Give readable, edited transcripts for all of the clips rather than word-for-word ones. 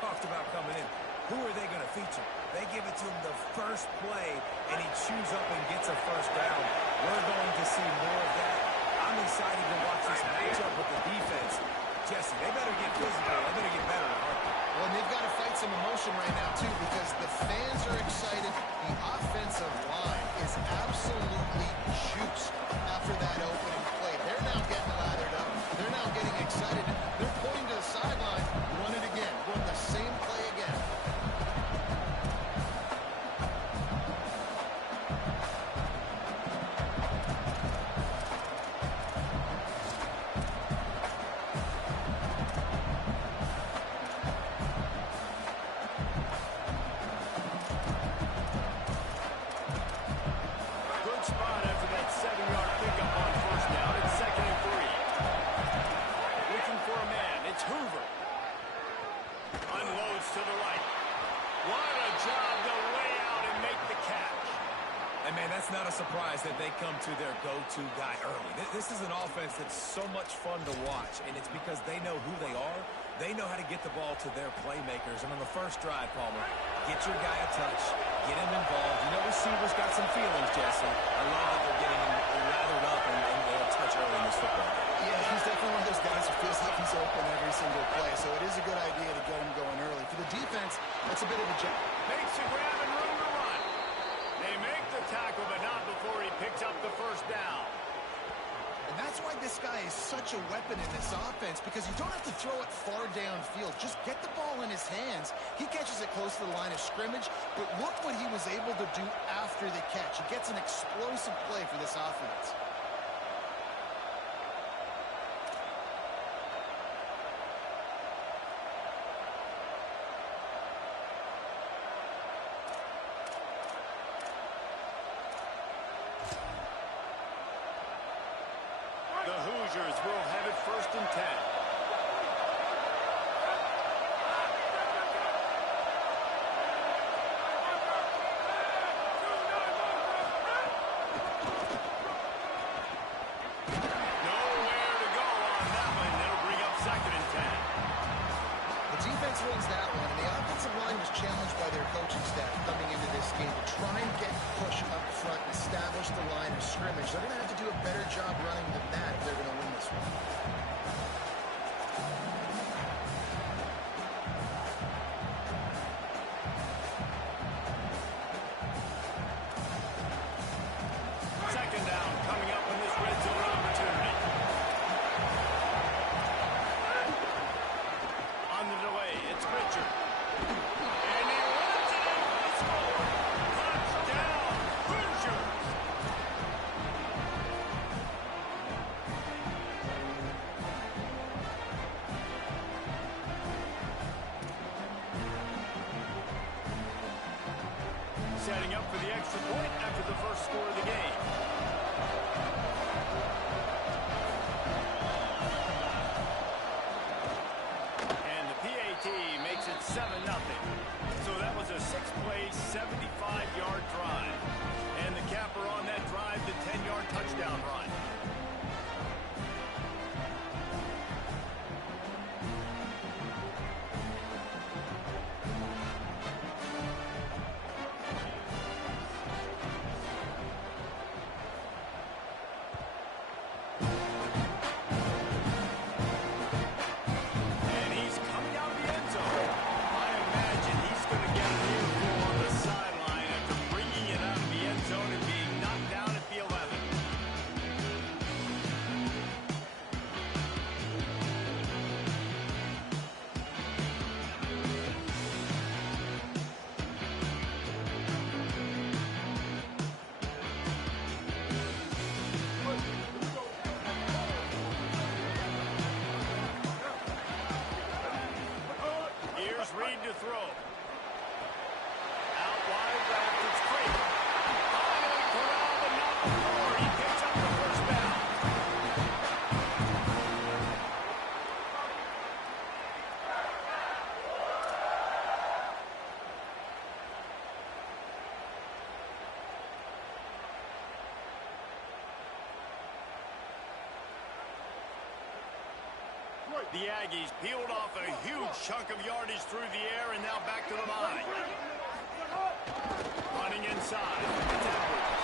talked about coming in. Who are they going to feature? They give it to him the first play, and he chews up and gets a first down. We're going to see more of that. I'm excited to watch this matchup with the defense. Jesse, they better get physical. They better get better in a heartbeat. Well, and they've got to fight some emotion right now, too, because the fans are excited. The offensive line is absolutely juiced after that opening play. They're now getting lathered up. They're now getting excited. They're pointing to the sideline. Run it again. Run the same play again. It's not a surprise that they come to their go-to guy early. This is an offense that's so much fun to watch, and it's because they know who they are. They know how to get the ball to their playmakers. And on the first drive, Palmer, get your guy a touch, get him involved. You know, receivers got some feelings, Jesse. I love that they're getting him lathered up and a touch early in this football. Yeah, he's definitely one of those guys who feels like he's open every single play. So it is a good idea to get him going early. For the defense, that's a bit of a jump. Makes a grab and room to run. They make the tackle, but not before he picks up the first down. And that's why this guy is such a weapon in this offense, because you don't have to throw it far downfield. Just get the ball in his hands. He catches it close to the line of scrimmage, but look what he was able to do after the catch. He gets an explosive play for this offense. The Hoosiers will have it 1st and 10. Nowhere to go on that one. That'll bring up 2nd and 10. The defense wins that one, and the offensive line was challenged by their coaching staff coming into this game to try and get push up front and establish the line of scrimmage. They're going to have to do a better job running than that if they're going to win this one. Second down coming up in this red zone opportunity. On the delay, it's Richard. And he runs it in for the score. Touchdown, Hoosiers. Setting up for the extra point after the first score of the game. And the PAT makes it 7-0. So that was a 6-play, 75-yard drive. And the capper on that drive, the 10-yard touchdown run. Reed to throw. Out wide left, it's Creighton. Finally corralled, but not before he picks up the first down. The Aggies peeled off a huge chunk of yardage through the air and now back to the line. Running inside. It's Edwards.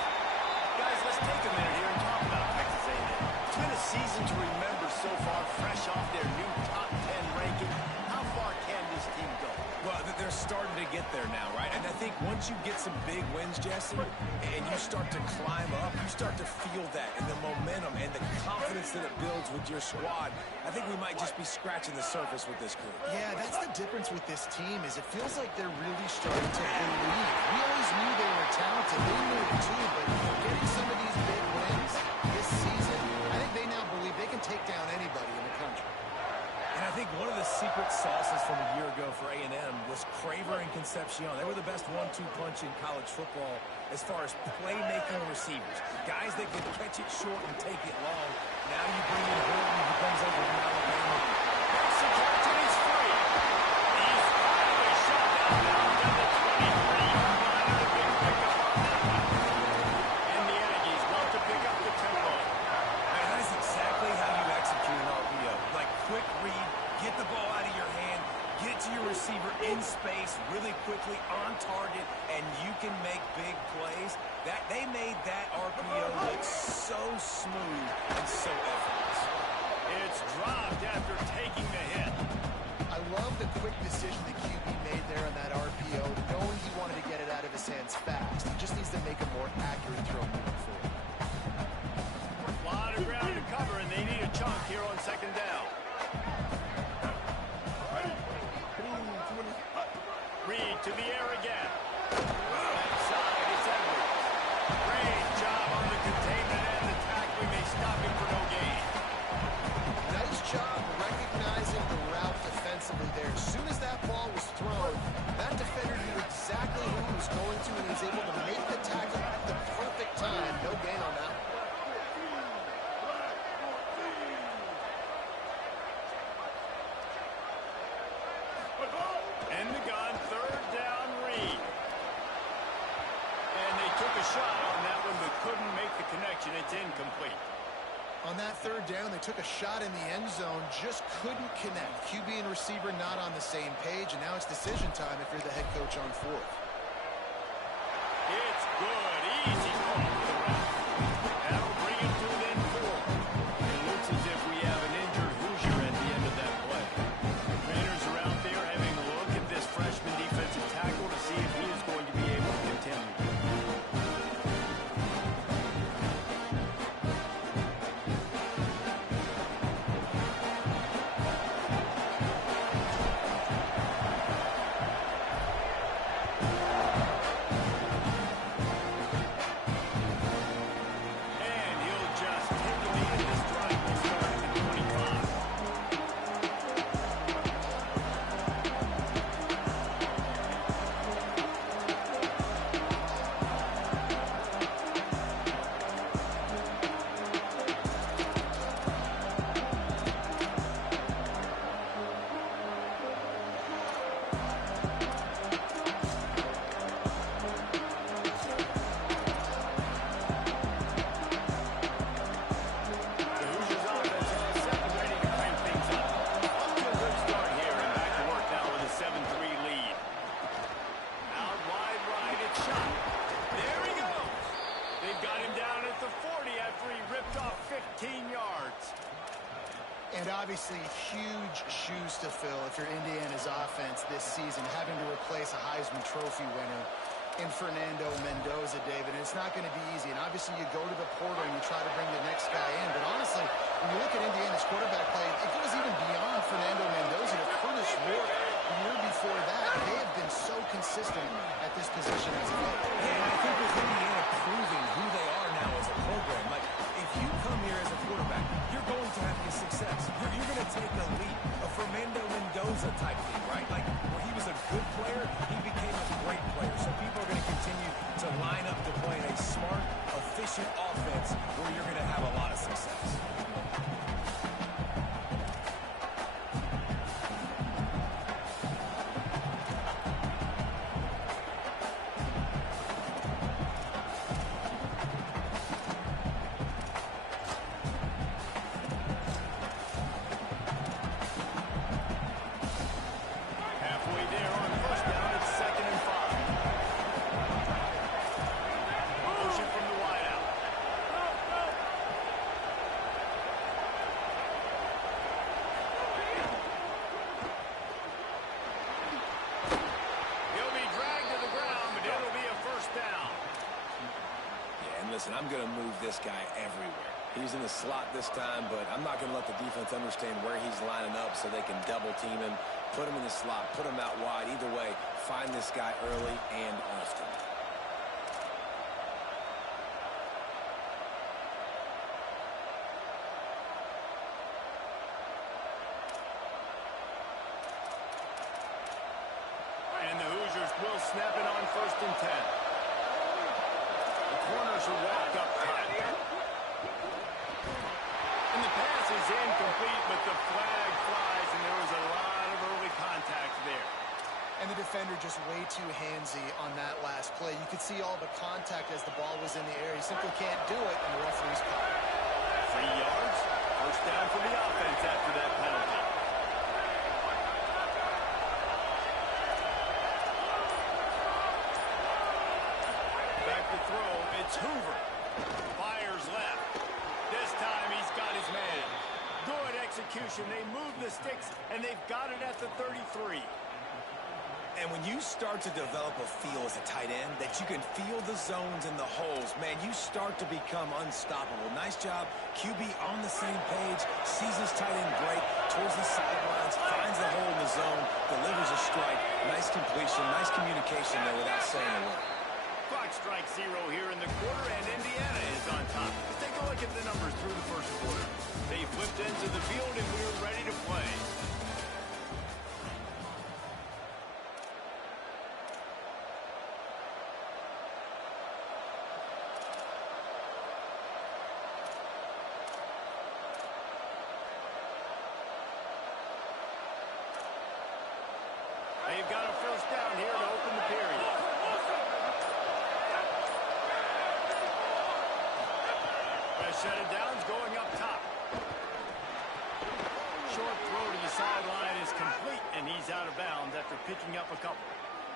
Guys, let's take a minute here and talk about Texas A&M. It's been a season to remember so far, fresh off their new top 10 ranking. How far can this team go? Well, they're starting to get there now, right? And I think once you get some big wins, Jesse, and you start to climb up, you start to feel that and the momentum and the confidence that it builds with your squad. I think we might just be scratching the surface with this group. Yeah, that's the difference with this team is it feels like they're really starting to believe. We always knew they were talented. They knew it too, but getting some of these big wins this season, I think they now believe they can take down anybody in the country. And I think one of the secret sauces from a year ago for A&M was Craver and Concepcion. They were the best 1-2 punch in college football as far as playmaking receivers. Guys that could catch it short and take it long. Now you bring in Horton, who comes over from Alabama. Makes the catch and he's free. He's finally shut down now to the 23. Not a big pickup on that one. And the Aggies want to pick up the tempo. Man, that's exactly how you execute an RPO. Like quick read, get the ball out of your hand, get it to your receiver in space really quickly on target, and you can make big plays. That they made that RPO look so smooth and so effortless. It's dropped after taking the hit. I love the quick decision the QB made there on that RPO, knowing he wanted to get it out of his hands fast. He just needs to make a more accurate throw moving forward. A lot of ground to cover, and they need a chunk here on second down. Reed to the air again. Outside, it's Edwards. Great job on the containment and the tackling. They stop him for no gain. Nice job recognizing the route defensively there. As soon as that ball was thrown, that defender knew exactly who he was going to, and he was able to make the tackle at the perfect time. No gain on that one. And the gun, third down, Reed. And they took a shot on that one, but couldn't make the connection. It's incomplete. On that third down, they took a shot in the end zone, just couldn't connect. QB and receiver not on the same page, and now it's decision time if you're the head coach on fourth. It's good. Easy call for the ref. That'll bring him to an end four. It looks as if we have an injured Hoosier at the end of that play. Trainers are out there having a look at this freshman defensive tackle to see if he is going to be able to continue. And obviously huge shoes to fill if you're Indiana's offense this season, having to replace a Heisman Trophy winner in Fernando Mendoza, David. And it's not going to be easy. And obviously you go to the portal and you try to bring the next guy in. But honestly, when you look at Indiana's quarterback play, it goes even beyond Fernando Mendoza to Curtis Rourke the year before that. They have been so consistent at this position as a player. Yeah, and I think with Indiana proving who they are now as a program, like if you come here as a quarterback, you're going to have success. You're going to take a leap, a Fernando Mendoza type leap, right? Like where he was a good player, he became a great player. So people are going to continue to line up to play a smart, efficient offense where you're going to have a lot of success. there on first down. It's 2nd and 5. Motion from the wideout. He'll be dragged to the ground, but it'll be a first down. Yeah, and listen, I'm going to move this guy everywhere. He's in the slot this time, but I'm not going to let the defense understand where he's lining up so they can double team him, put him in the slot, put him out wide. Either way, find this guy early and often. And the Hoosiers will snap it on 1st and 10. The corners will walk up top. And the pass is incomplete, but the flag flies, and there was a lot of early contact there. And the defender just way too handsy on that last play. You could see all the contact as the ball was in the air. He simply can't do it, and the referee's caught. 3 yards, first down for the offense after that penalty. Back to throw, it's Hoover. Fires left. This time he's got his man. Good execution. They move the sticks, and they've got it at the 33. And when you start to develop a feel as a tight end that you can feel the zones and the holes, man, you start to become unstoppable. Nice job. QB on the same page, sees his tight end break towards the sidelines, finds the hole in the zone, delivers a strike. Nice completion, nice communication there without saying a word. Clock strikes 0 here in the quarter, and Indiana is on top. Let's take a look at the numbers through the first quarter. They flipped into the field, and we're ready to play. They've got a first down here to open the period. Set of downs going up top. Short throw to the sideline is complete, and he's out of bounds after picking up a couple.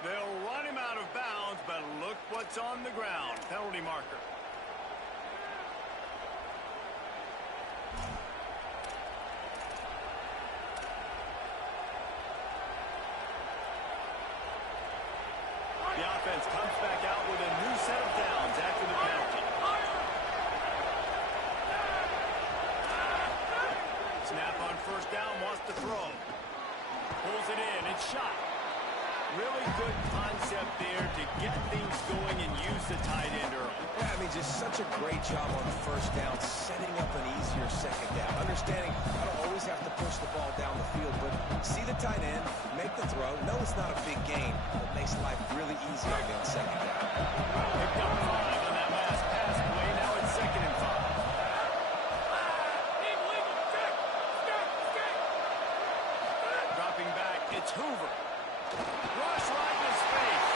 They'll run him out of bounds, but look what's on the ground. Penalty marker. The offense comes back out with a new set of downs after the penalty. Snap on first down, wants to throw. Pulls it in, it's shot. Really good concept there to get things going and use the tight end early. Yeah, I mean, just such a great job on the first down, setting up an easier second down. Understanding I don't always have to push the ball down the field, but see the tight end, make the throw. No, it's not a big gain, but it makes life really easy on the second down. Picked up 5 on that last pass play. Now it's 2nd and 5. Dropping back, it's Hoover. Rush right in his face.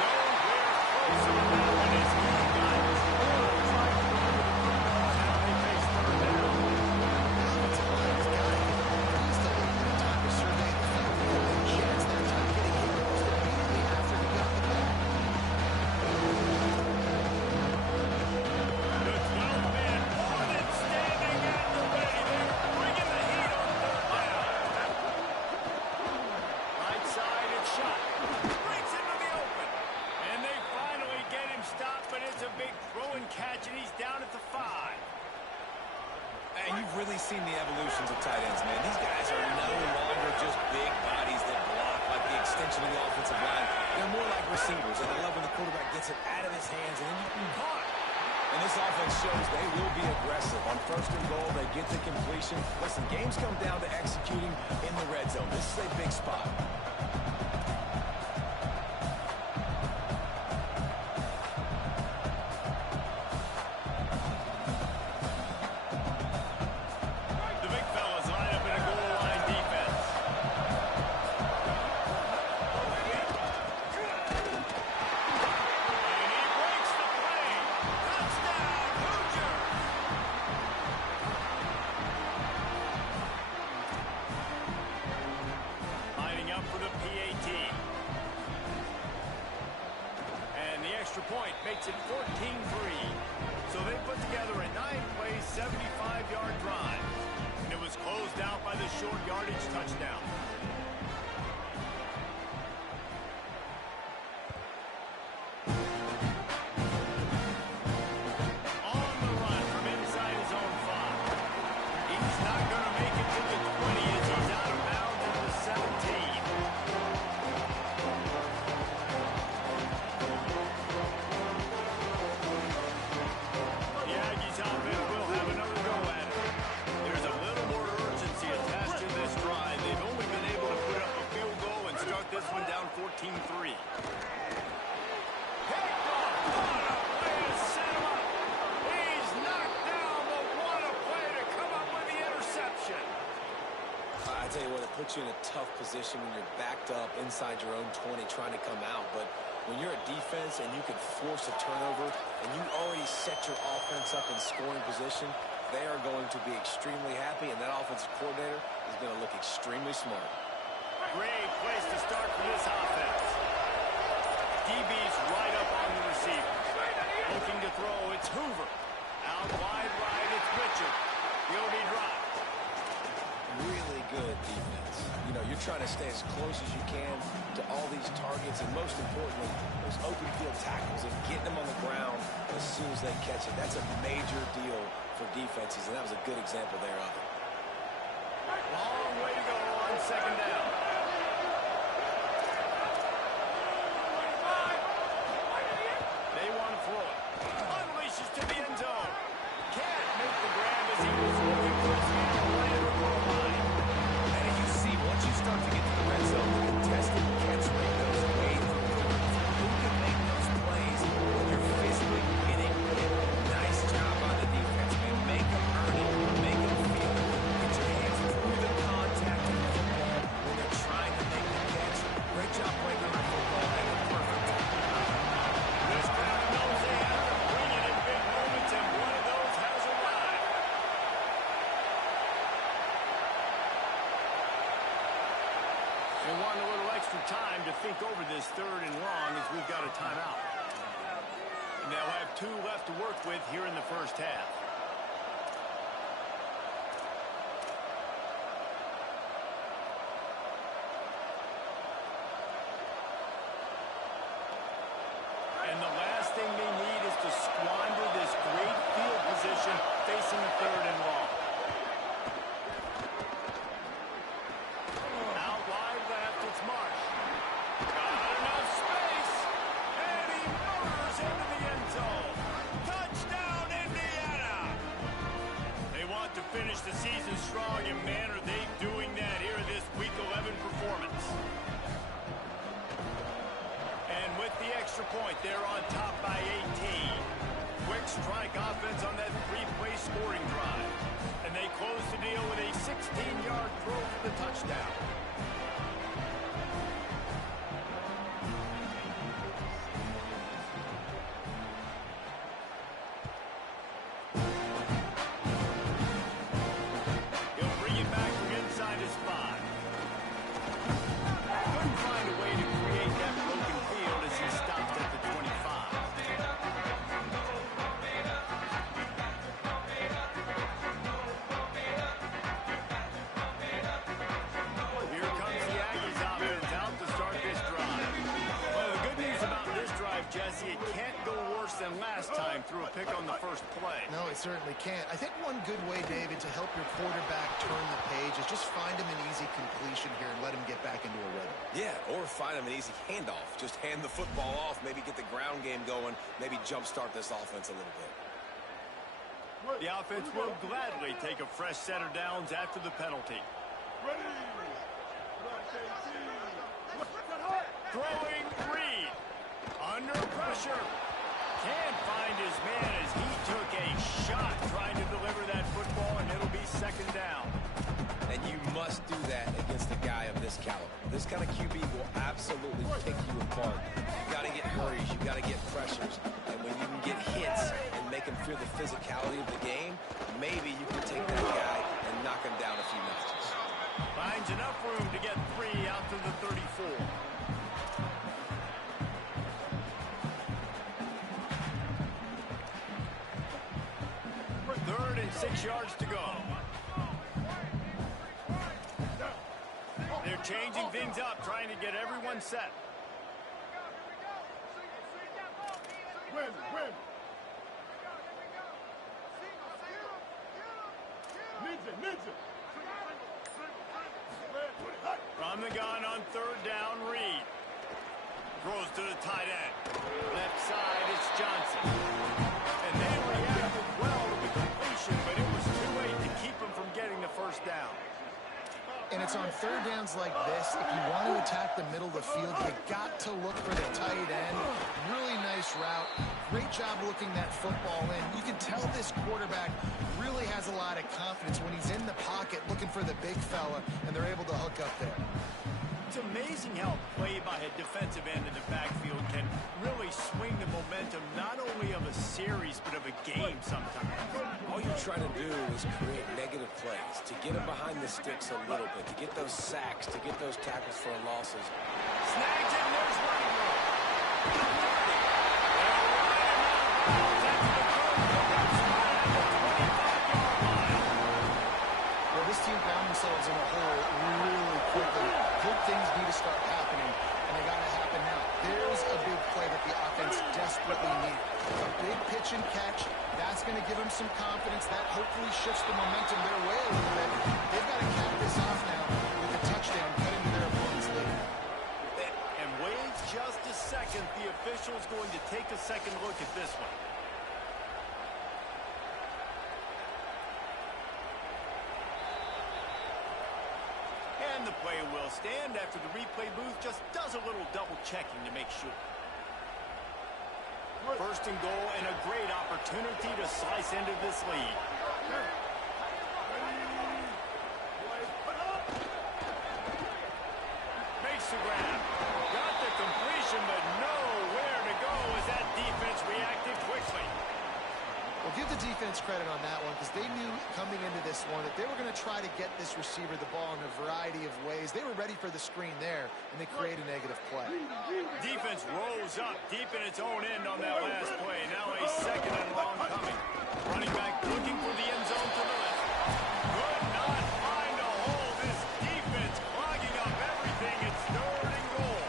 Nowhere close on that one as he got it. Now they face 3rd down. It's a nice guy. He's taking a bit of time to survey the field. And chance that time getting hit almost immediately after he got the ball. The 12 men more than standing at the ready. They're bringing the heat on 3rd down. Right side, it's shot. Breaks into the open. And they finally get him stopped, but it's a big throw and catch, and he's down at the 5. And you've really seen the evolutions of tight ends, man. These guys are no longer just big bodies that block like the extension of the offensive line. They're more like receivers, and I love when the quarterback gets it out of his hands and then you can caught. And this offense shows they will be aggressive. On 1st and goal, they get the completion. Listen, games come down to executing in the red zone. This is a big spot. The big fellas line up in a goal line defense. And he breaks the play. Touchdown, Hoosiers! Lining up for the point makes it 14-3. So they put together a 9-play, 75-yard drive. And it was closed out by the short yardage touchdown. On the run from inside his own 5. He's not going to make it to the 20 as he's out of bounds at the 17. The Aggies offense will have another go at it. There's a little more urgency attached to this drive. They've only been able to put up a field goal and start this one down 14-3. I tell you what, it puts you in a tough position when you're backed up inside your own 20 trying to come out. But when you're a defense and you can force a turnover and you already set your offense up in scoring position, they are going to be extremely happy, and that offensive coordinator is going to look extremely smart. Great place to start for this offense. DB's right up on the receiver. Looking to throw, it's Hoover. Out wide right, it's Richard. He'll be dropped. Really good defense. You know, you're trying to stay as close as you can to all these targets, and most importantly, those open field tackles and getting them on the ground as soon as they catch it. That's a major deal for defenses, and that was a good example there of it. Long way to go on second down. They want to throw it. Unleashes to the end zone. Can't make the grab as he was looking for his hand right at the goal line. And as you see, once you start to get to the red zone, the contested catch rate goes way through the roof. Who can make those plays when you're physically getting hit? Nice job on the defense, man. Make them earn it. Make them feel it. Get your hands through the contact of the football when they're trying to make the catch. Great job playing on the football, and a perfect time. This crowd knows they have to bring it in big moments, and one of those has arrived. They want a little extra time to think over this third and long as we've got a timeout. And they'll have 2 left to work with here in the first half. And the last thing they need is to squander this great field position facing the third and long. Out wide left, it's Marsh. Got enough space, and he murders into the end zone. Touchdown, Indiana! They want to finish the season strong, and man, are they doing that here in this Week 11 performance. And with the extra point, they're on top by 18. Quick strike offense on that 3-play scoring drive. And they close the deal with a 16-yard throw for the touchdown. He'll bring it back from inside his 5. Couldn't find a way to create that broken field as he stopped at the 25. Here comes the Aggies offense out to start this drive. Well, the good news about this drive, Jesse, it can't go worse than last time through a pick on the first play. No, it certainly can't. I think one good way, David, to help your quarterback turn the page is just find him an easy completion here and let him get back into a rhythm. Yeah, or find him an easy handoff. Just hand the football off, maybe get the ground game going, maybe jumpstart this offense a little bit. The offense will gladly take a fresh set of downs after the penalty. Throwing Reed. Under pressure. Can't find his man as he took a shot trying to deliver that football, and it'll be second down. And you must do that against a guy of this caliber. This kind of QB will absolutely pick you apart. You've got to get hurries. You've got to get pressures. And when you can get hits and make him feel the physicality of the game, maybe you can take that guy and knock him down a few notches. Finds enough room to get 3 out to the 34. 6 yards to go. They're changing things up, trying to get everyone set. From the gun on third down, Reed. Throws to the tight end. Left side, it's Johnson. And they reacted well to the completion, but it was too late to keep them from getting the first down. And it's on third downs like this, if you want to attack the middle of the field, you got to look for the tight end. Really nice route. Great job looking that football in. You can tell this quarterback really has a lot of confidence when he's in the pocket looking for the big fella, and they're able to hook up there. It's amazing how play by a defensive end in the backfield can really swing the momentum not only of a series but of a game sometimes. All you're trying to do is create negative plays, to get them behind the sticks a little bit, to get those sacks, to get those tackles for losses. Snags it, and there's running room. Well, this team found themselves in a hole really quickly. Good things need to start happening, and they got to happen now. There's a big play that the offense desperately needs. A big pitch and catch. That's going to give them some confidence. That hopefully shifts the momentum their way a little bit. They've got to cap this off now with a touchdown cut into their opponent's lead. And wait just a second. The official's going to take a second look at this one. And the play will stand after the replay booth just does a little double checking to make sure. First and goal, and a great opportunity to slice into this lead. Makes the grab. Got the completion, but nowhere to go as that defense reacted quickly. Well, give the defense credit on that one because they knew coming into this one that they were going to try to get this receiver the ball in a variety of ways. They were ready for the screen there, and they create a negative play. Defense rose up deep in its own end on that last play. Now a second and long coming. Running back looking for the end zone to the left. Could not find a hole. This defense clogging up everything. It's third and goal.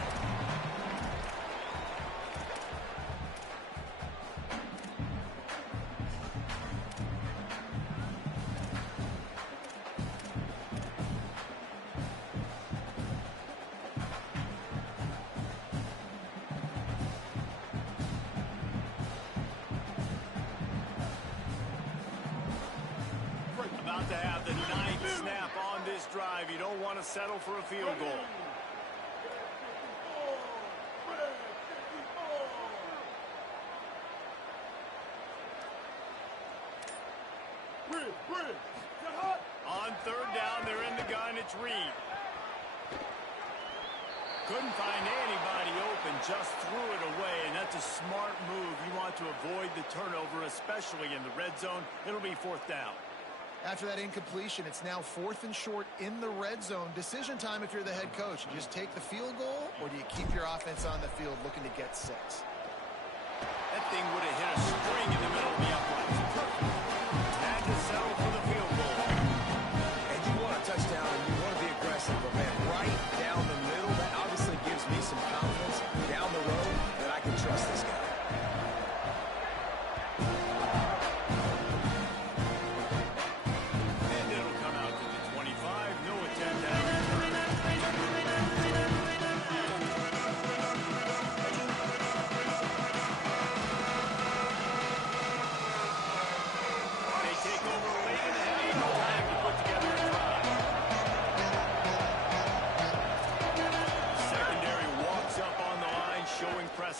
About to have the ninth snap on this drive. You don't want to settle for a field goal. On third down, they're in the gun. It's Reed. Couldn't find anybody open, just threw it away, and that's a smart move. You want to avoid the turnover, especially in the red zone. It'll be fourth down. After that incompletion, it's now 4th and short in the red zone. Decision time if you're the head coach. You just take the field goal, or do you keep your offense on the field looking to get 6? That thing would have hit a string in the middle of the uprights. Had to settle for the field goal. And you want a touchdown, and you want to be aggressive, but man, right down the middle, that obviously gives me some confidence down the road that I can trust this guy.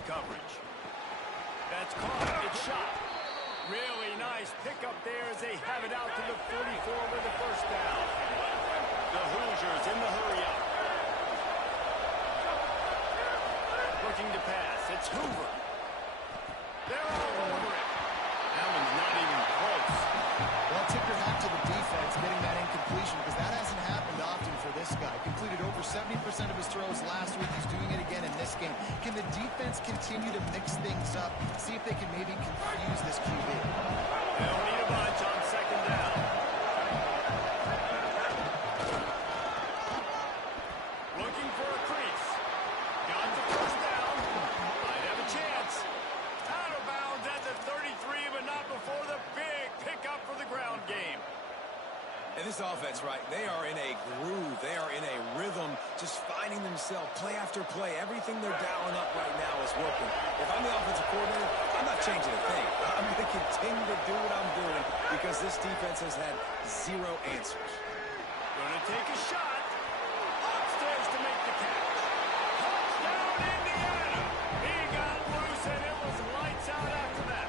Coverage. That's caught. It's shot. Really nice pickup there as they have it out to the 44 with the first down. The Hoosiers in the hurry-up. Looking to pass. It's Hoover. They're all over it. That one's not even close. Well, tip your hat to the defense getting that incompletion because that hasn't happened often for this guy. Completed over 70% of his throws last week. He's doing it again in this game. Can the defense continue to mix things up? See if they can maybe confuse this QB. They'll need a bunch on second down. Looking for a crease. Got the first down. Might have a chance. Out of bounds at the 33, but not before the big pickup for the ground game. And this offense, right, they are in a groove. They are in a rhythm, just finding themselves play after play. Everything they're dialing up right now is working. If I'm the offensive coordinator, I'm not changing a thing. I'm going to continue to do what I'm doing because this defense has had zero answers. Gonna take a shot. Upstairs to make the catch. Touchdown, Indiana. He got loose, and it was lights out after that.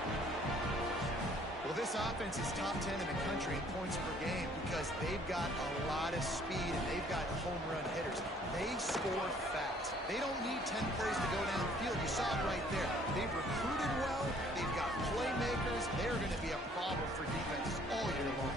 Well, this offense is top 10 in the country in points per game because they've got a lot of speed and they've got home run hitters. They score fast. They don't need 10 plays to go downfield. You saw it right there. They've recruited well. They've got playmakers. They're going to be a problem for defenses all year long.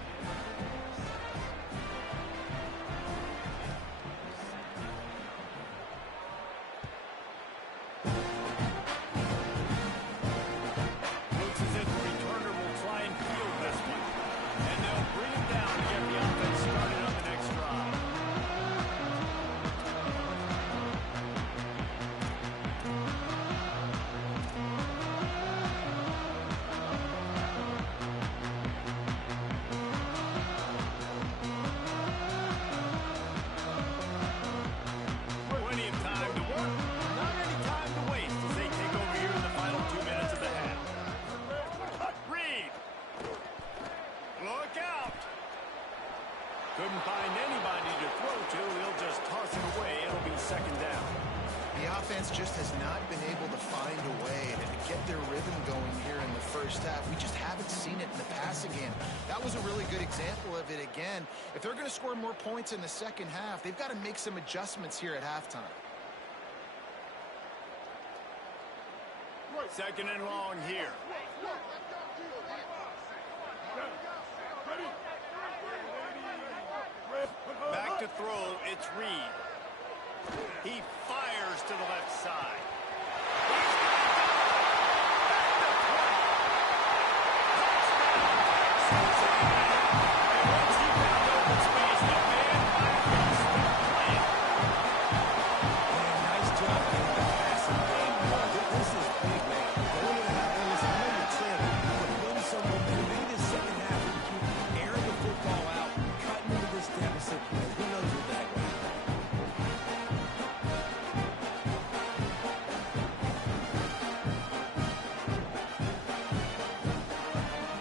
Couldn't find anybody to throw to. He'll just toss it away. It'll be second down. The offense just has not been able to find a way to get their rhythm going here in the first half. We just haven't seen it in the passing game. That was a really good example of it again. If they're going to score more points in the second half, they've got to make some adjustments here at halftime. Second and long here. Back to throw, it's Reed. He fires to the left side. He's got it. Back to throw. Touchdown. And once he found open space, the man finally stopped playing. Man, nice job getting the passing game going. This is big, man. Going to the half, listen, I know you're trailing, but building some momentum. Maybe this second half, we keep airing the football out, cutting into this deficit, and who knows what that goes.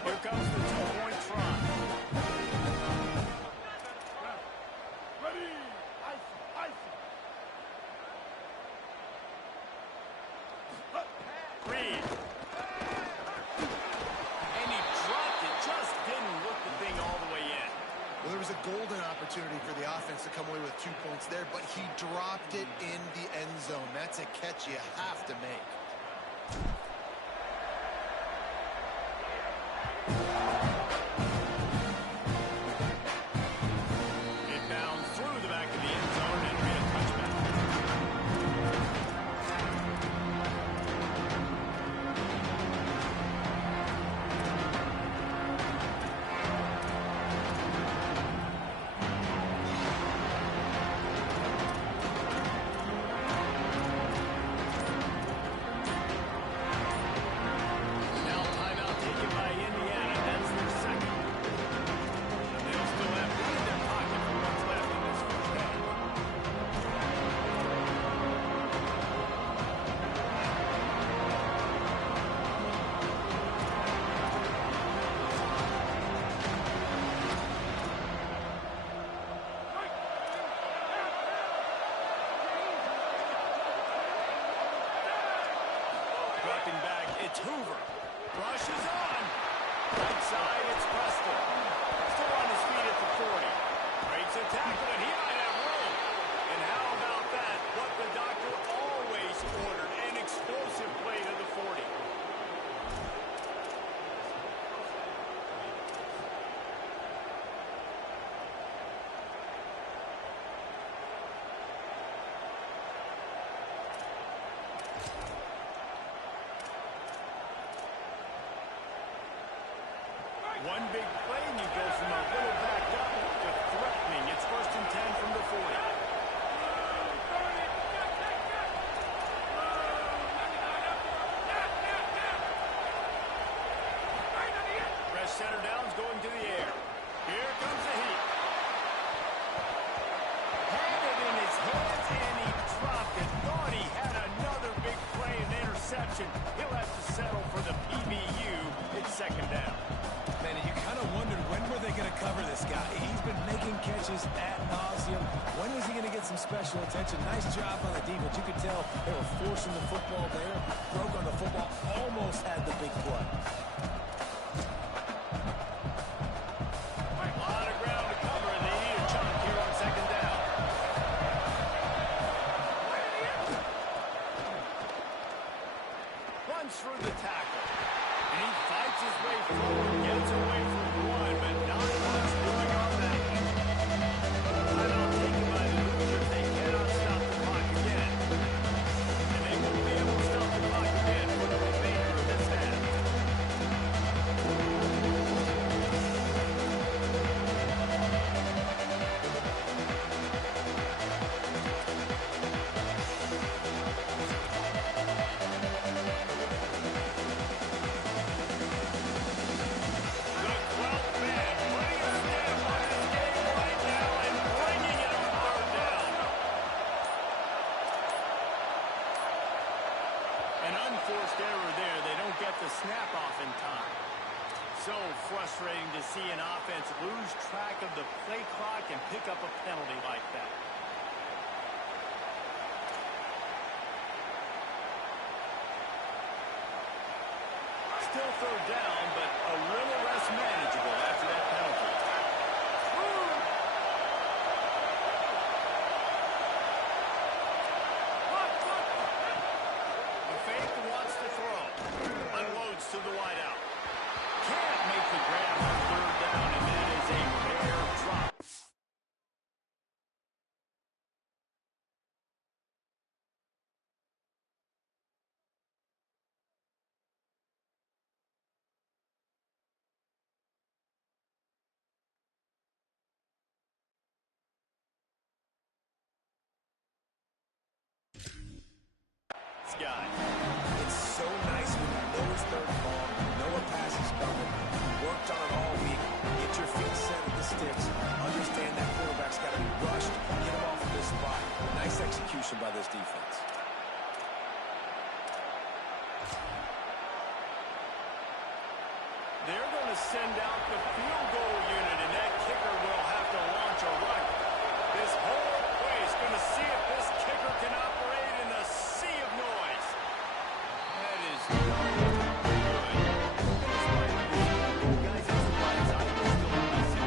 Here comes the two-point try. Reed. And he dropped it. Just didn't look the thing all the way in. Well, there was a golden opportunity for the offense to come away with 2 points there, but he dropped it in the end zone. That's a catch you have to make. It bounced through the back of the end zone and be a touchback. Now timeout taken by Indiana. That's their second. And they'll still have one in their pocket for what's left in this first half. Dropping back, it's Hoover. Rushes on. Right side, it's Preston. Still on his feet at the 40. Breaks a tackle, and he might have room. And how about that? What the doctor always ordered, an explosive play to the 40. One big play and you go batter down's going to the air. Here comes the heat. Had it in his hands, and he dropped it. Thought he had another big play and interception. He'll have to settle for the PBU. It's second down. Man, and you kind of wondered when were they going to cover this guy. He's been making catches ad nauseum. When was he going to get some special attention? Nice job on the defense. You could tell they were forcing the football there. Broke on the football. Almost had the big play. A lot of ground to cover, and they need a chunk here on second down. Runs through the tackle. And he fights his way forward, gets away from one, but not much doing on that one. Timeout taken by the Hoosiers. They cannot stop the clock again. And they won't be able to stop the clock again for the remainder of this half. Unforced error there. They don't get the snap off in time. So frustrating to see an offense lose track of the play clock and pick up a penalty like that. Still third down, but a little less manageable after that penalty. To the wideout. Can't make the grab on third down, and that is a rare drop. This guy. It's so nice when you know it's third and long, you know a pass is coming, you worked on it all week, get your feet set at the sticks, understand that quarterback's got to be rushed, get him off of this spot. Nice execution by this defense. They're going to send out the field goal unit, and that kicker will have to launch a run. This whole place is going to see if this kicker can operate in the sea of noise. That is not good. Guys, that's the right side. He's still on my 60.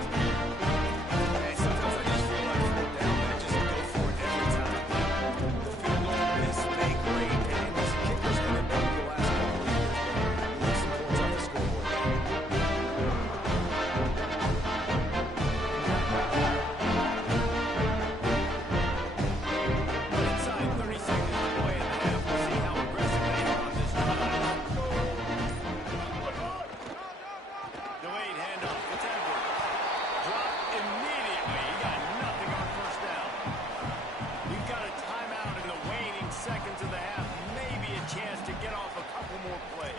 Hey, sometimes I just feel like we're down there just to go for it every time. The field goal miss, make, great, and this kicker's going to know the last couple of years. Leave some points on the scoreboard. Inside 30 seconds to play in the half. We'll see how aggressive they are on this drive. Delayed handoff. It's Edwards. Drop immediately. He got nothing on first down. We've got a timeout in the waning seconds of the half. Maybe a chance to get off a couple more plays.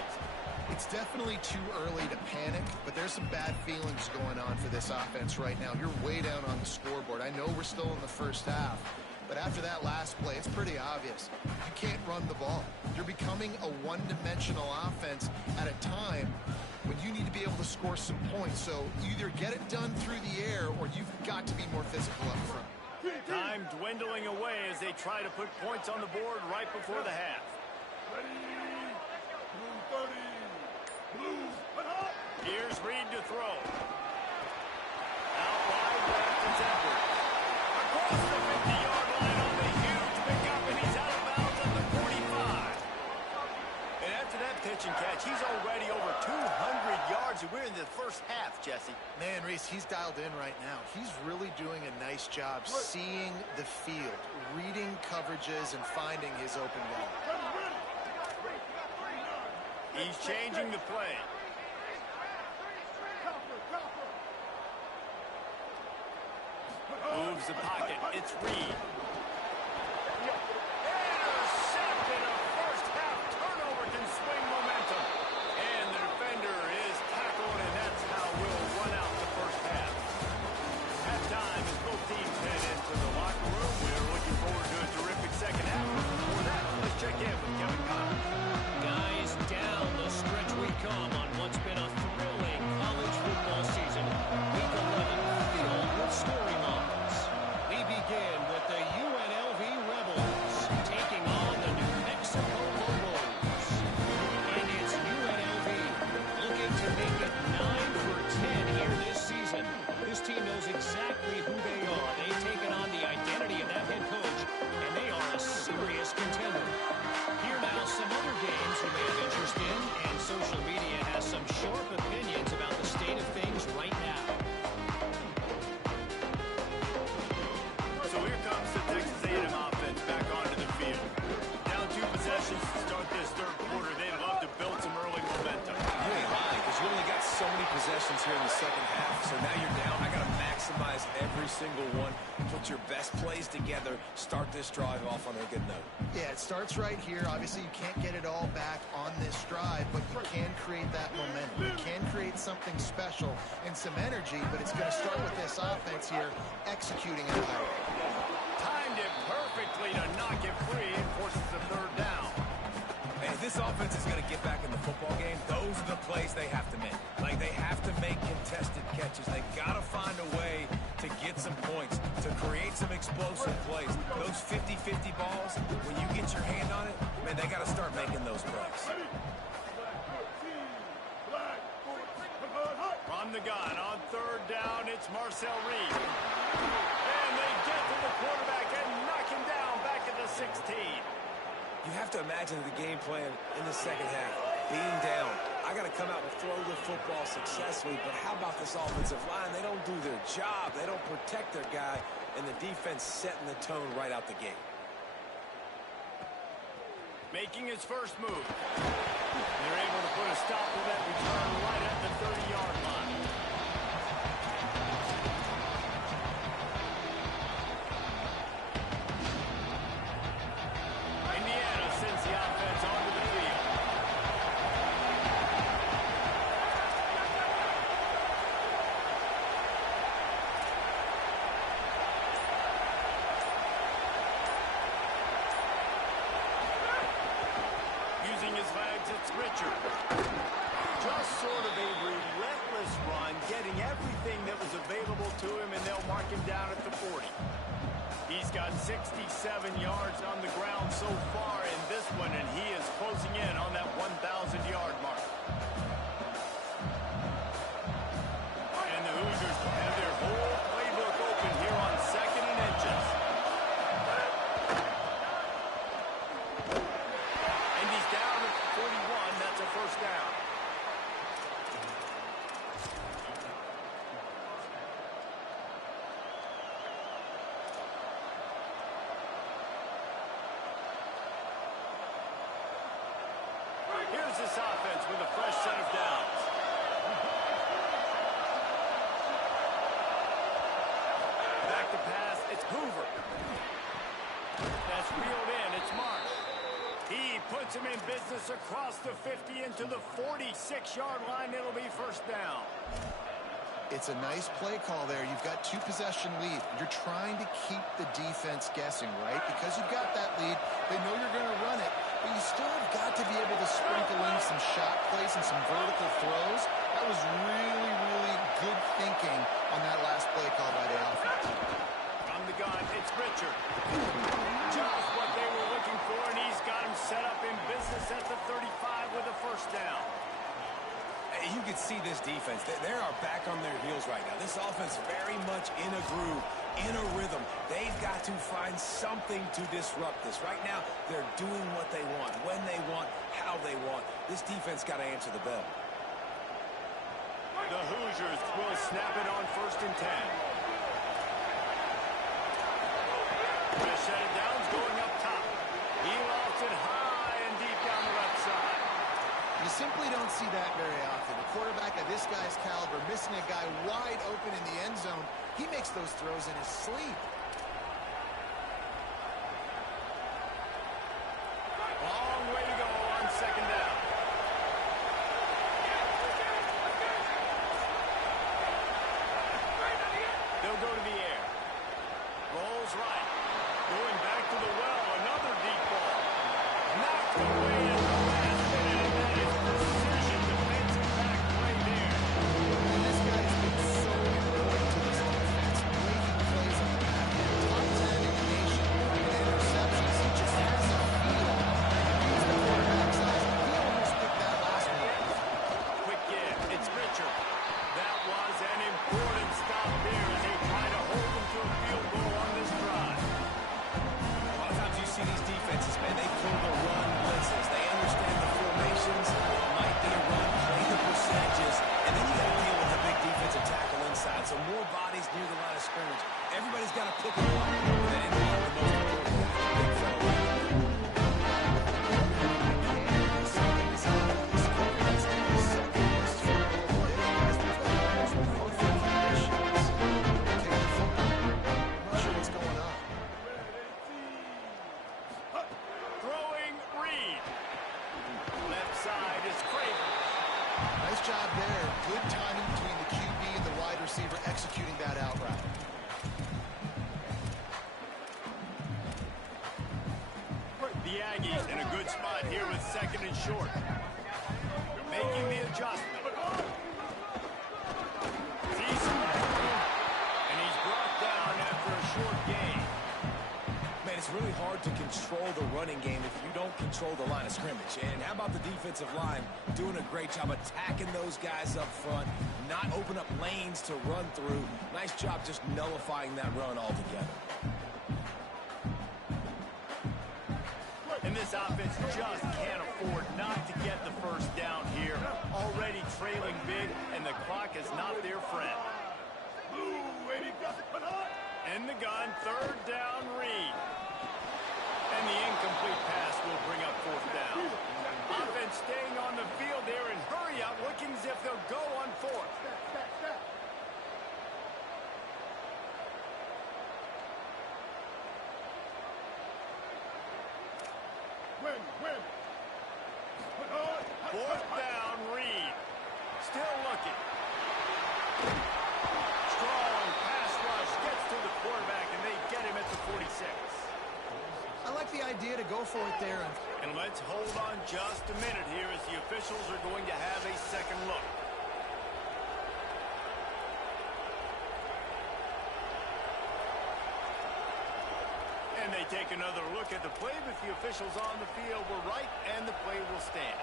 It's definitely too early to panic, but there's some bad feelings going on for this offense right now. You're way down on the scoreboard. I know we're still in the first half, but after that last play, it's pretty obvious. You can't run the ball. You're becoming a one-dimensional offense at a time when you need to be able to score some points. So either get it done through the air or you've got to be more physical up front. Time dwindling away as they try to put points on the board right before the half. Here's Reed to throw. Out wide left, it's Edwards. Across the 50-yard line on the huge pickup, and he's out of bounds at the 45. And after that pitch and catch, he's already over 200 yards, and we're in the first half, Jesse. Man, Reese, he's dialed in right now. He's really doing a nice job seeing the field, reading coverages, and finding his open guy. He's changing the play. Moves the pocket. It's Reed. Intercepted. A first half turnover can swing momentum. And the defender is tackled, and that's how again with Kevin Connor. Guys, down the stretch we come on what's been a thrilling college football season. Week 11 filled with storylines. We begin with the UNLV Rebels taking on the New Mexico Lobos. And it's UNLV looking to make it 9 for 10 here this season. This team knows exactly who they are. They've taken on the identity of that head coach, and they are a serious contender. Here now, some other games you may have interest in, and social media has some sharp opinions about the state of things right now. So here comes the Texas A&M offense back onto the field. Down 2 possessions to start this third quarter. They'd love to build some early momentum. You ain't lying, because you only got so many possessions here in the second half. So now you're down. I got to maximize every single one. Put your best plays together. Start this drive off on a good note. Yeah, it starts right here. Obviously, you can't get it all back on this drive, but you can create that momentum. You can create something special and some energy, but it's going to start with this offense here executing it high. Timed it perfectly to knock it free and forces the third down. And if this offense is going to get back in the football game, those are the plays they have to make. Like, they have to make contested catches. They got to find a way to get some points, to create some explosive plays. Those 50-50 balls, when you get your hand on it, man, they got to start making those plays. From the gun on third down, it's Marcel Reed. And they get to the quarterback and knock him down back at the 16. You have to imagine the game plan in the second half. Being down, I got to come out and throw the football successfully, but how about this offensive line? They don't do their job. They don't protect their guy, and the defense setting the tone right out the gate. Making his first move. They're able to put a stop to that return right at the 30-yard line. Indiana sends the offense onto the field. Using his legs, it's Richard. Just sort of a relentless run, getting everything that was available to him, and they'll mark him down at the 40. He's got 67 yards on the ground so far in this one, and he is closing in on that 1,000-yard mark. And the Hoosiers have their whole playbook open here on 2nd and inches. And he's down at 41. That's a first down. Here's this offense with a fresh set of downs. Back to pass, it's Hoover. That's reeled in, it's Mark. He puts him in business across the 50 into the 46-yard line. It'll be first down. It's a nice play call there. You've got 2-possession lead. You're trying to keep the defense guessing, right? Because you've got that lead, they know you're going to run it, but you still have got to be able to sprinkle in some shot plays and some vertical throws. That was really, really good thinking on that last play call by the offense. From the gun, it's Richard. Just what they were looking for, and he's got him set up in business at the 35 with a first down. You can see this defense. They are back on their heels right now. This offense very much in a groove, in a rhythm. They've got to find something to disrupt this. Right now, they're doing what they want, when they want, how they want. This defense got to answer the bell. The Hoosiers will snap it on 1st and 10. The set of downs going up top. He lofts it high and deep down the left side. You simply don't see that very often. The quarterback of this guy's caliber missing a guy wide open in the end zone. He makes those throws in his sleep. Long way to go on 2nd down. They'll go to the air. Rolls right. Going back to the well. Another deep ball. Knocked job there. Good timing between the QB and the wide receiver executing that out route. The Aggies in a good spot here with 2nd and short. They're making the adjustment. And he's brought down after a short gain. Man, it's really hard to control the running game if you don't control the line of scrimmage. And how about the defensive line doing a great job attacking those guys up front, not open up lanes to run through. Nice job just nullifying that run altogether. And this offense just can't afford not to get the first down here. Already trailing big, and the clock is not their friend. In the gun, 3rd down, Reed. And the incomplete pass will bring up 4th down. Offense staying on the field there and hurry up, looking as if they'll go on 4th. Fourth down, Reed. Still looking. Strong pass rush gets to the quarterback, and they get him at the 46. I like the idea to go for it there. And let's hold on just a minute here as the officials are going to have a second look. And they take another look at the play, but the officials on the field were right, and the play will stand.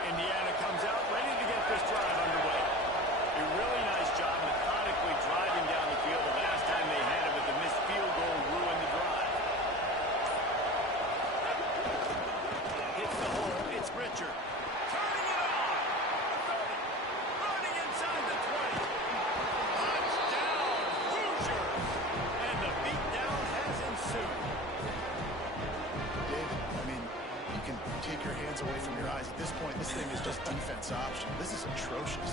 Indiana comes out ready to get this drive underway. A really nice job methodically driving down the field the last time they had it, but the missed field goal ruined the drive. Hits the hole. It's Richard. Turning it on. 30. Running inside the 20. Touchdown, Hoosiers. And the beatdown has ensued. David, I mean, you can take your hands away from your eyes. At this point, this thing is just defense option. This is atrocious.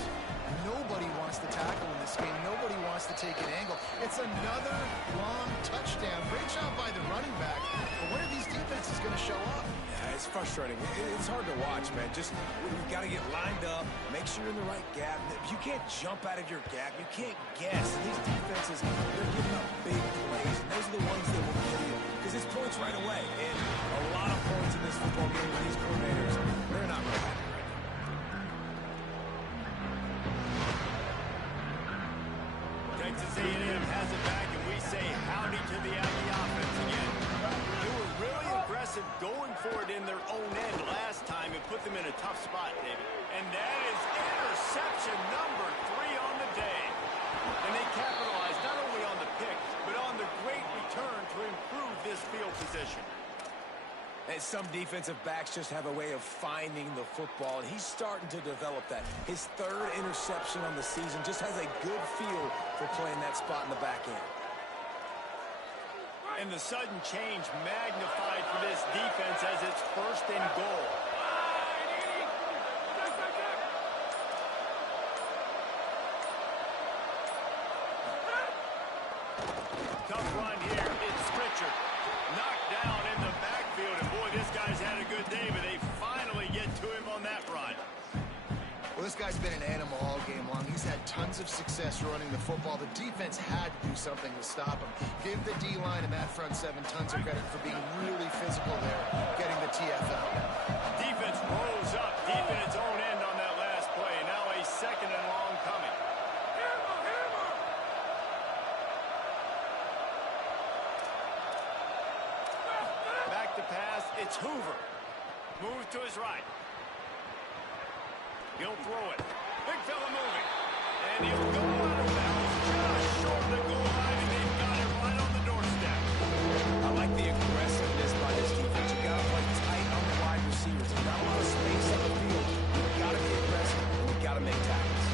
Nobody wants to tackle in this game. Nobody wants to take an angle. It's another long touchdown. Great job by the running back. But when are these defenses going to show up? Yeah, it's frustrating. It's hard to watch, man. Just, we've got to get lined up, make sure you're in the right gap. You can't jump out of your gap. You can't guess. And these defenses, they're giving up big plays. And those are the ones that will kill you because it's points right away. And a lot of points in this football game with these coordinators, they're not real happy right now. Texas A&M has it back, and we say howdy to the Aggie offense again. They were really aggressive going for it in their own end last time and put them in a tough spot, David. And that is interception number 3 on the day. And they capitalized not only on the pick, but on the great return to improve this field position. And some defensive backs just have a way of finding the football, and he's starting to develop that. His 3rd interception on the season just has a good feel for playing that spot in the back end. And the sudden change magnified for this defense as it's 1st and goal. Tough run here. It's Pritchard. Knocked down in the backfield, and boy, this guy's had a good day, but they finally get to him on that run. Well, this guy's been an animal all game long. He's had tons of success running the football. The defense had to do something to stop him. Give the D-line and that front 7 tons of credit for being really physical there, getting the TFL. Defense rose up deep in its own end on that last play. Now a 2nd and long coming. Back to pass. It's Hoover. Moves to his right. He'll throw it. Big fella moving. And he'll go out of bounds just short of the goal line, and they've got it right on the doorstep. I like the aggressiveness by this defense. You got to play tight on the wide receivers. There's not a lot of space on the field. You've got to be aggressive, and you've got to make tackles.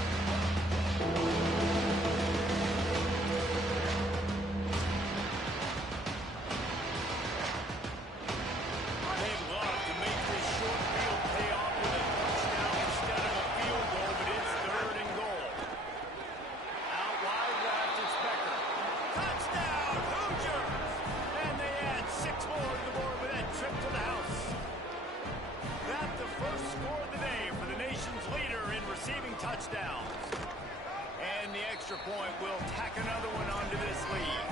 They'd love to make this short field pay off with a touchdown instead of a field goal, but it's 3rd and goal. Out wide left, it's Becker. Touchdown, Hoosiers! And they add 6 more to the board with that trip to the house. That's the first score of the day for the nation's leader in receiving touchdowns. And the extra point will tack another one onto this lead.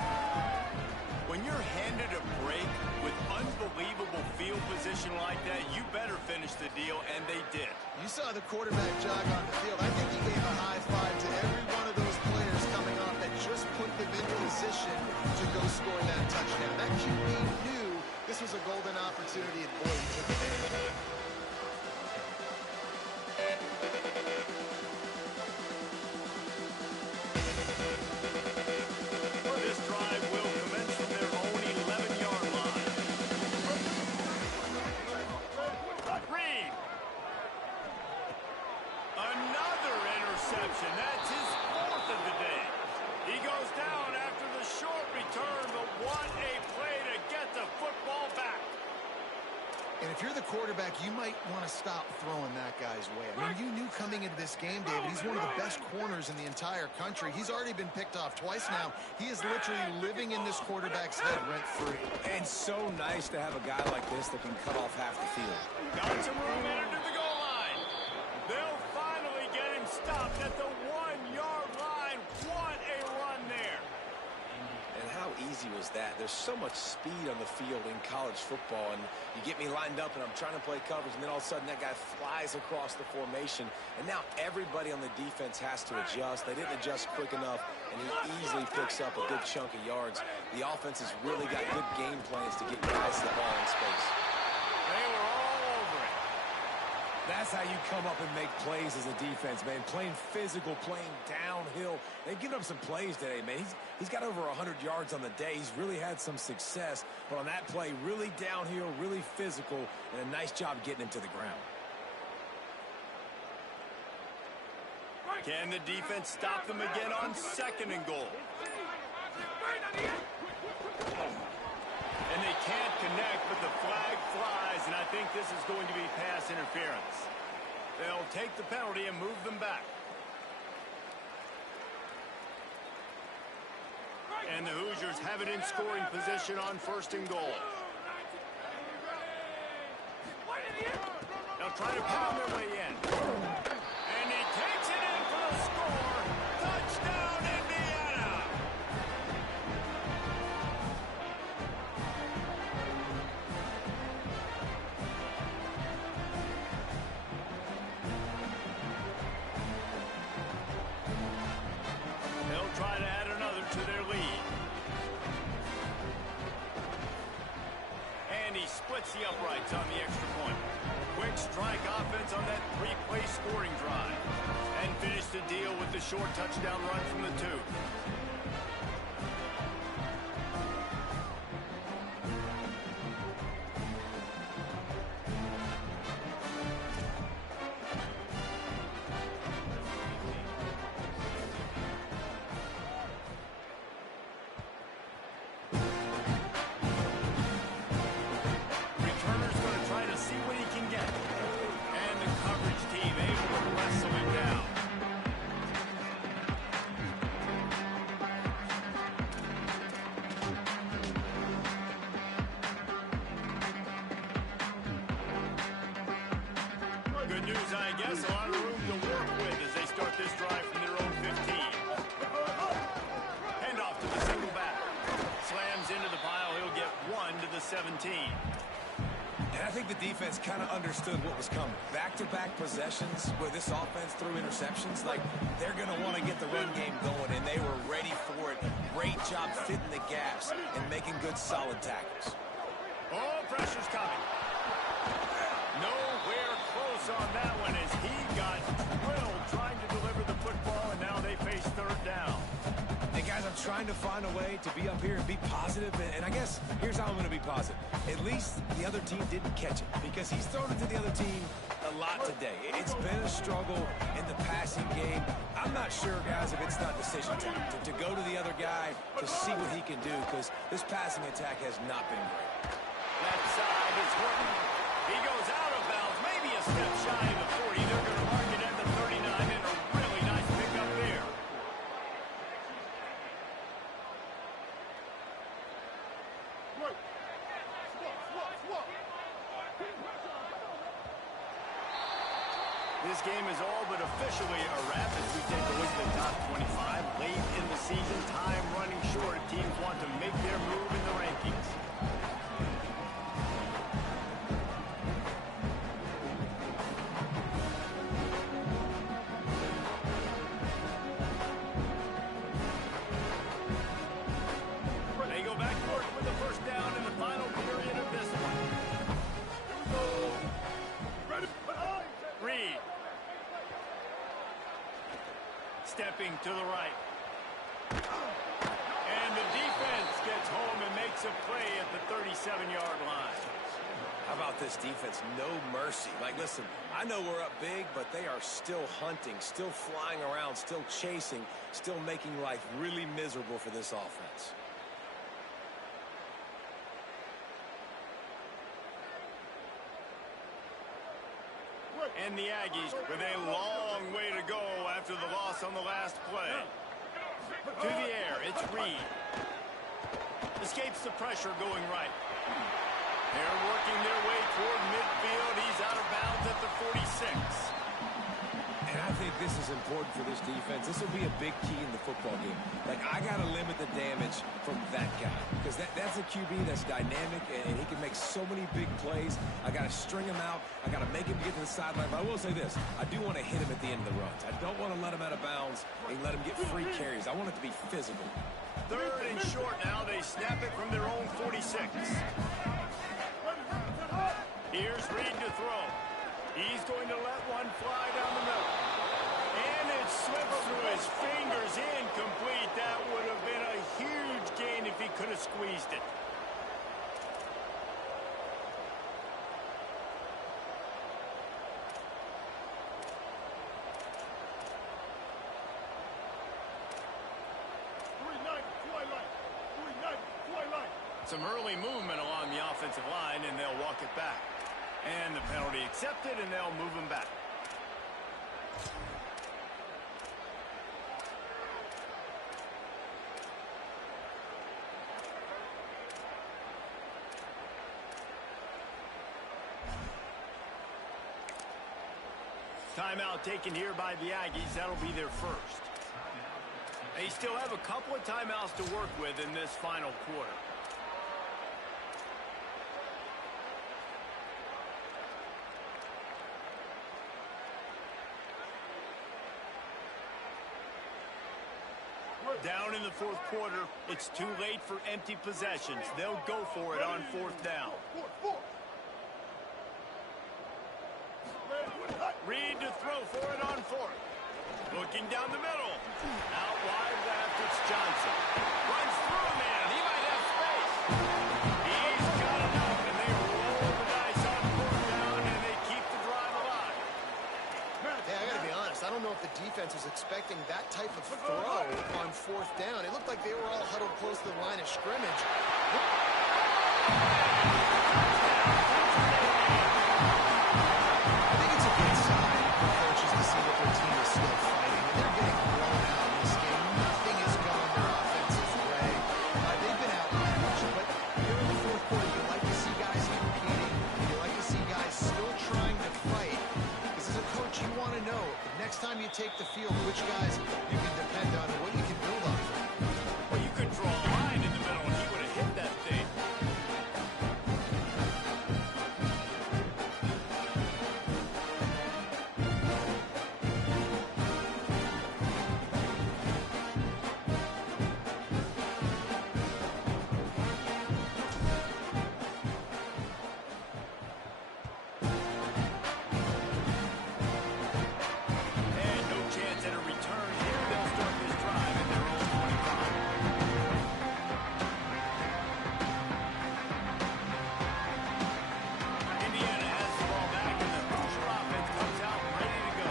When you're handed a break with unbelievable field position like that, you better finish the deal, and they did. You saw the quarterback jog on the field. I think he gave a high five to every one of those players coming off that just put them in position to go score that touchdown. That QB knew this was a golden opportunity, and boy, he took advantage of it. This drive will commence from their own 11-yard line. Reed. Another interception. That's his fourth of the day. He goes down after the short return, but what a play to get the football back. And if you're the quarterback, you might want to stop throwing that guy's way. I mean, you knew coming into this game, David, he's one of the best corners in the entire country. He's already been picked off twice now. He is literally living in this quarterback's head rent-free. And so nice to have a guy like this that can cut off half the field. Got some room entered to the goal line. They'll finally get him stopped at the 1-yard line. What a run there. And how easy was that? There's so much speed on the field in college football, and you get me lined up and I'm trying to play coverage, and then all of a sudden that guy flies across the formation, and now everybody on the defense has to adjust. They didn't adjust quick enough, and he easily picks up a good chunk of yards. The offense has really got good game plans to get guys the ball in space. They were all over it. That's how you come up and make plays as a defense, man. Playing physical, playing downhill. They've given up some plays today, man. He's got over 100 yards on the day. He's really had some success. But on that play, really downhill, really physical, and a nice job getting him to the ground. Can the defense stop them again on 2nd and goal? And they can't connect, but the flag flies, and I think this is going to be pass interference. They'll take the penalty and move them back. And the Hoosiers have it in scoring position on 1st and goal. They'll try to pound their way in. And he takes it in for the score. Touchdown, Indiana! They'll try to add another to their lead. And he splits the uprights on the extra point. Quick strike offense on that 3-play scoring drive. And finish the deal with the short touchdown run from the 2. Returner's going to try to see what he can get. And the coverage team able to wrestle him down. Good news, I guess. A lot of room to work with as they start this drive from their own 15. Handoff to the single back. Slams into the pile. He'll get 1 to the 17. And I think the defense kind of understood what was coming. Back-to-back possessions where this offense threw interceptions, like they're going to want to get the run game going, and they were ready for it. Great job fitting the gaps and making good, solid tackles. Oh, pressure's coming. Nowhere close on that one as he got drilled trying to deliver the football, and now they face 3rd down. Hey, guys, I'm trying to find a way to be up here and be positive, and I guess here's how I'm going to be positive. At least the other team didn't catch it, because he's thrown it to the other team a lot today. It's been a struggle in the passing game. I'm not sure, guys, if it's not decision time to go to the other guy to see what he can do, because this passing attack has not been great. Left side is Horton. He goes out of bounds, maybe a step shy of the 40. They're going to mark it at the 39, and a really nice pickup there. This game is all but officially a wrap as we take a look at the top 25. Late in the season, time running short. Teams want to make their move in the rankings. They go back for it with the first down in the final period of this one. Reed. Stepping to the right. And the defense gets home and makes a play at the 37-yard line. How about this defense? No mercy. Like, listen, I know we're up big, but they are still hunting, still flying around, still chasing, still making life really miserable for this offense. And the Aggies with a long way to go after the loss on the last play. To the air, it's Reed. Escapes the pressure going right. They're working their way toward midfield. He's out of bounds at the 46. And I think this is important for this defense. This will be a big key in the football game. Like, I got to limit the damage from that guy because that's a QB that's dynamic and he can make so many big plays. I got to string him out. I got to make him get to the sideline. But I will say this. I do want to hit him at the end of the runs. I don't want to let him out of bounds and let him get free carries. I want it to be physical. Third and short now. They snap it from their own 46. Here's Reed to throw. He's going to let one fly down the middle. And it slips through his fingers, incomplete. That would have been a huge gain if he could have squeezed it. Some early movement along the offensive line, and they'll walk it back. And the penalty accepted, and they'll move him back. Timeout taken here by the Aggies. That'll be their first. They still have a couple of timeouts to work with in this final quarter. Down in the fourth quarter, it's too late for empty possessions. They'll go for it on fourth down. Reed to throw for it on fourth. Looking down the middle. Out wide left, it's Johnson. Runs through a man. He might have space. He's got enough, and they roll the dice on fourth down, and they keep the drive alive. Yeah, I gotta be honest. I don't know if the defense was expecting that type of throw on fourth down. It looked like they were all huddled close to the line of scrimmage. I think it's a good sign for coaches to see that their team is still fighting. They're getting blown out in this game. Nothing is going their offensive way. They've been outmatched, but here in the fourth quarter, you like to see guys competing. You like to see guys still trying to fight. Because as a coach, you want to know next time you take the field, which guys you can depend on and what you can build on. Well, you could draw a line in the middle, and he would have hit that thing. And no chance at a return here. They'll start this drive at their own 25. Indiana has the ball back, and the Hoosier offense comes out ready to go.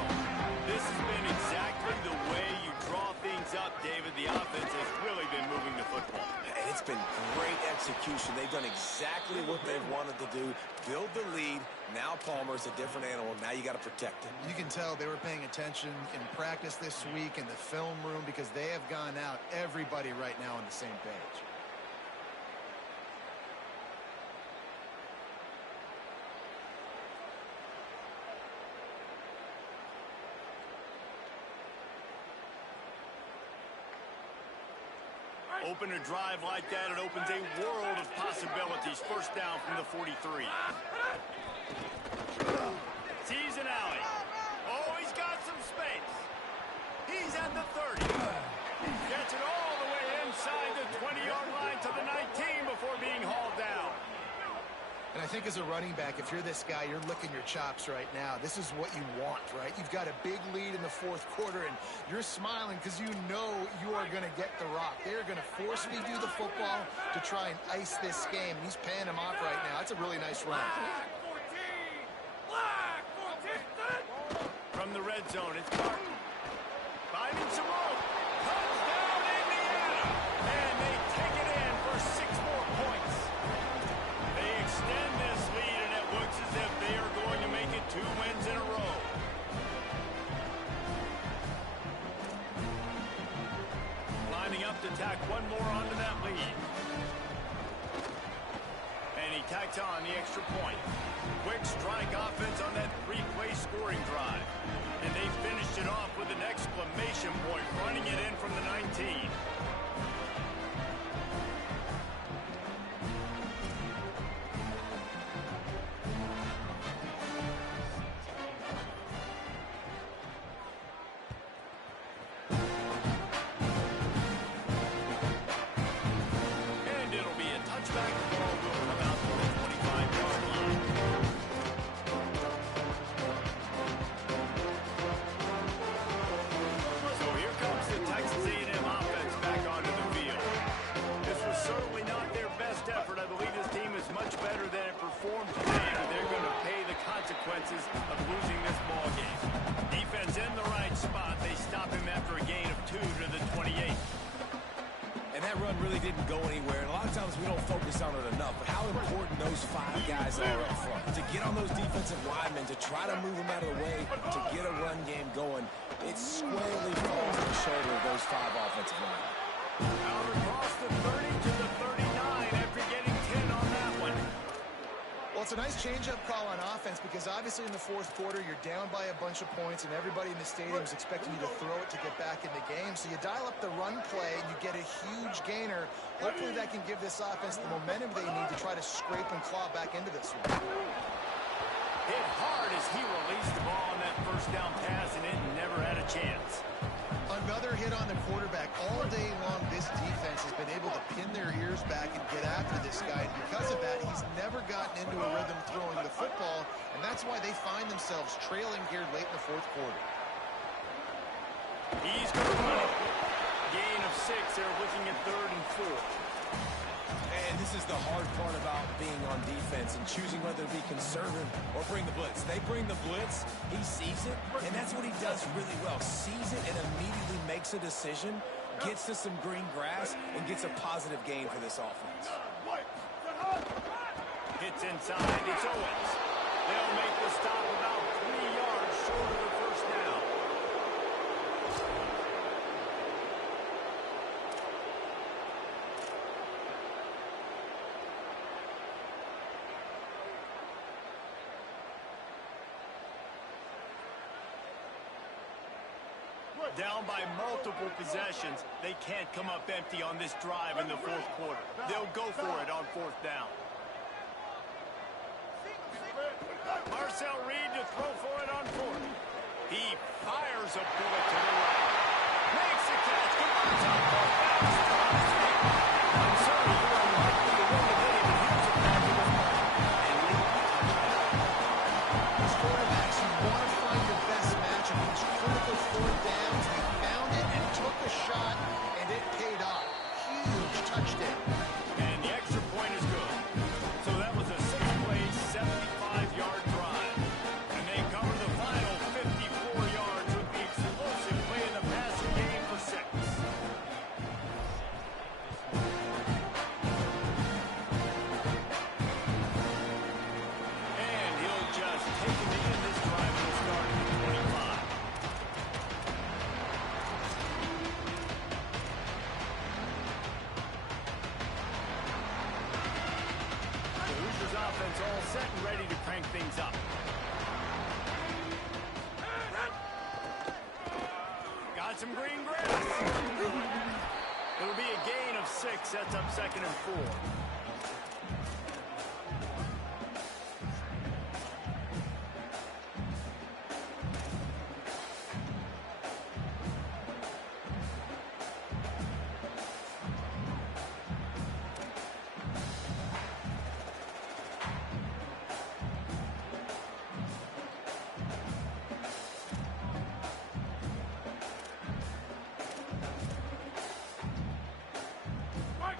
This has been exactly the way you draw things up, David. The offense has really been moving the football. And it's been great execution. They've done exactly what they've wanted to do. Build the lead. Now Palmer's a different animal. Now you got to protect it. You can tell they were paying attention in practice this week in the film room because they have gone out, everybody right now on the same page. Open a drive like that, it opens a world of possibilities. First down from the 43. Sees an alley. Oh, he's got some space. He's at the 30. Gets it all the way inside the 20-yard line to the 19 before being hauled down. And I think as a running back, if you're this guy, you're licking your chops right now. This is what you want, right? You've got a big lead in the fourth quarter, and you're smiling because you know you are going to get the rock. They're going to force feed you the football to try and ice this game, and he's paying him off right now. That's a really nice run. From the red zone, it's Barton. Finding some room. Touchdown, Indiana! And they take it in for 6 more points. They extend this lead, and it looks as if they are going to make it 2 wins in a row. Lining up to tack one more onto that lead. And he tacks on the extra point. Quick strike offense on that 3-play scoring drive. And they finished it off with an exclamation point, running it in from the 19. And it'll be a touchback. The ball will come out to the 25-yard line. So here comes the Texas A&M offense back onto the field. This was certainly not their best effort. I believe this team is much better than it performed today, but they're going to pay the consequences of losing this ball game. Defense in the right spot. They stop him after a gain of 2 to the 28. And that run really didn't go anywhere. And a lot of times we don't focus on it enough. But how important those 5 guys are up front. To get on those defensive linemen, to try to move them out of the way, to get a run game going, it squarely falls on the shoulder of those 5 offensive linemen. Out across the 30 to the 39 after getting 10 on that one. Well, it's a nice change-up call on offense because obviously in the fourth quarter, you're down by a bunch of points and everybody in the stadium is expecting you to throw it to get back in the game. So you dial up the run play and you get a huge gainer. Hopefully that can give this offense the momentum they need to try to scrape and claw back into this one. Hit hard as he released the ball on that first down pass, and it never had a chance. Another hit on the quarterback. All day long, this defense has been able to pin their ears back and get after this guy. And because of that, he's never gotten into a rhythm throwing the football, and that's why they find themselves trailing here late in the fourth quarter. He's going to run it. Gain of 6. They're looking at 3rd and 4. And this is the hard part about being on defense and choosing whether to be conservative or bring the blitz. They bring the blitz, he sees it, and that's what he does really well. Sees it and immediately makes a decision, gets to some green grass, and gets a positive gain for this offense. Hits inside. It's Owens. They'll make the stop about 3 yards short of the first down. Down by multiple possessions. They can't come up empty on this drive in the fourth quarter. They'll go for it on 4th down. Marcel Reed to throw for it on 4th. He fires a bullet to the right. Makes the catch. Converts on 4th down. I'm sorry, you are likely to win the game, but here's a positive play. And lead the touchdown. As quarterbacks, you want to find your best match in these critical 4th downs. He found it and took a shot, and it paid off. Huge touchdown. And the extra point is good. So that was a 6-play, 75-yard drive. And they cover the final 54 yards with the explosive play in the passing game for 6. And he'll just take it in this drive and start at the 25. The Hoosiers offense all set and ready to crank things up. Got some green grass. It'll be a gain of 6. Sets up 2nd and 4.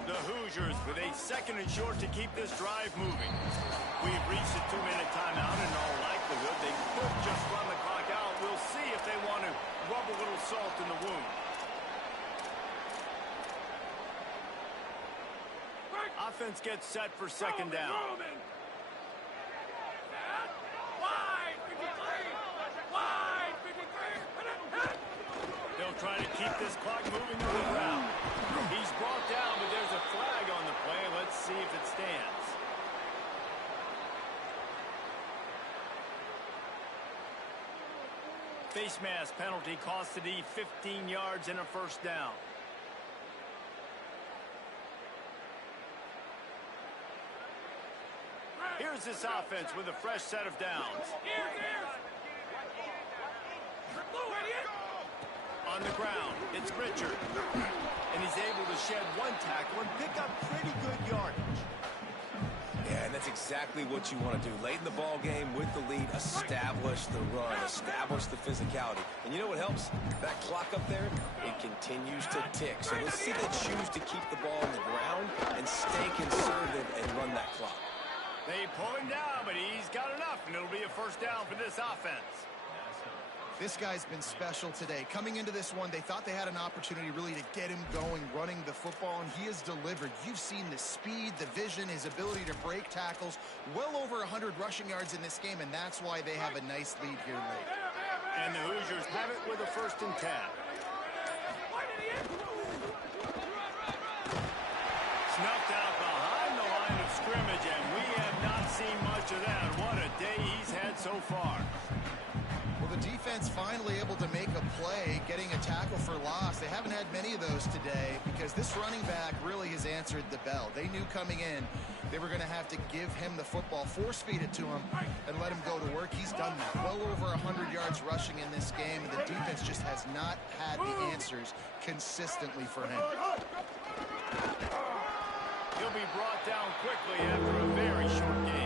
The Hoosiers with a 2nd and short to keep this drive moving. We've reached a 2-minute timeout, and in all likelihood, they could just run the clock out. We'll see if they want to rub a little salt in the wound. Offense gets set for 2nd down. They'll try to keep this clock moving on the ground. He's brought down, but there's a flag on the play. Let's see if it stands. Face mask penalty cost the D 15 yards and a 1st down. Here's this offense with a fresh set of downs. On the ground, it's Richard. And he's able to shed 1 tackle and pick up pretty good yardage. Yeah, and that's exactly what you want to do. Late in the ball game with the lead, establish the run, establish the physicality. And you know what helps? That clock up there, it continues to tick. So let's see they choose to keep the ball on the ground and stay conservative and run that clock. They pull him down, but he's got enough, and it'll be a 1st down for this offense. This guy's been special today. Coming into this one, they thought they had an opportunity really to get him going, running the football, and he has delivered. You've seen the speed, the vision, his ability to break tackles. Well over 100 rushing yards in this game, and that's why they have a nice lead here late. And the Hoosiers have it with a 1st and 10. Snuffed out behind the line of scrimmage, and we have not seen much of that. What a day he's had so far. Well, the defense finally able to make a play, getting a tackle for loss. They haven't had many of those today because this running back really has answered the bell. They knew coming in they were going to have to give him the football, force-feed it to him, and let him go to work. He's done that. Well over 100 yards rushing in this game. The defense just has not had the answers consistently for him. He'll be brought down quickly after a very short game.